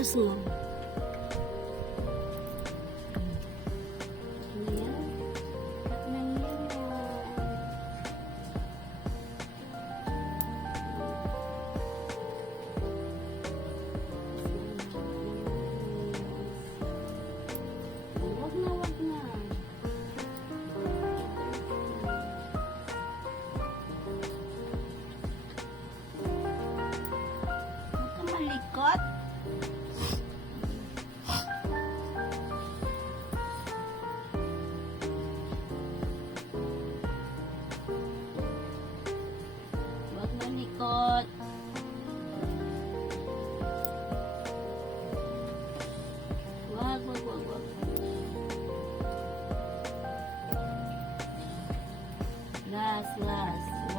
oras mo? Malikot. Wag malikot. Wag. Last. 1,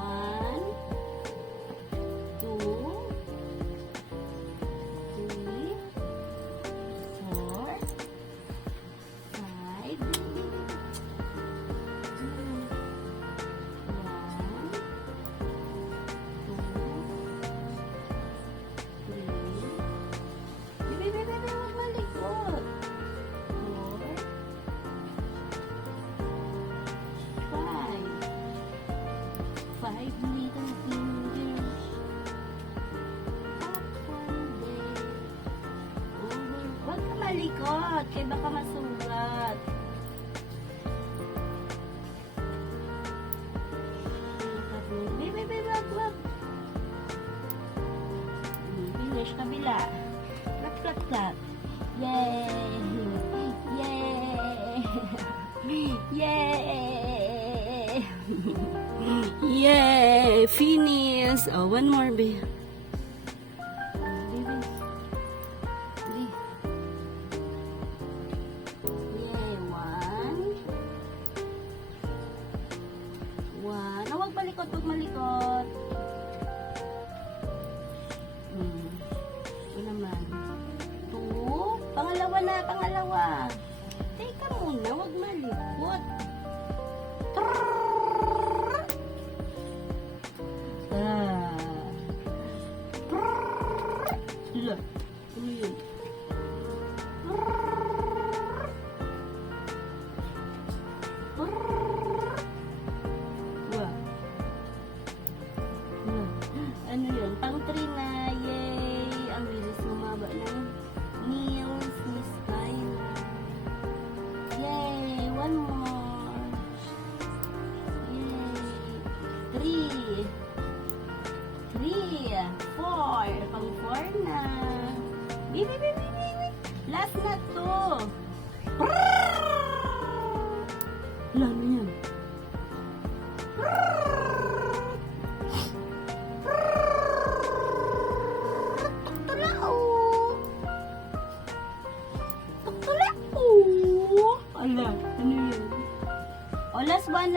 2, 3, 4, 5. 5 little fingers up one day over. Huwag ka malikot, kaya baka masugat. Wag. Finish, kabila. Clap. Yay! Yay! Finish! Oh, one more, babe. Yay! 1. Huwag malikot. Ito naman. 2. Pangalawa. Teka muna, huwag malikot. Ila, ano yun? Wow. Ano yun? Pang 3 na. Yay! Ang bilis bumaba ng nails, Miss Kyla. Yay! 1 more. Yay! 3, 4. Pang 4 na. Bibi. Last na to. Ila, ano yan? Ala, ano yan? Oh, last one.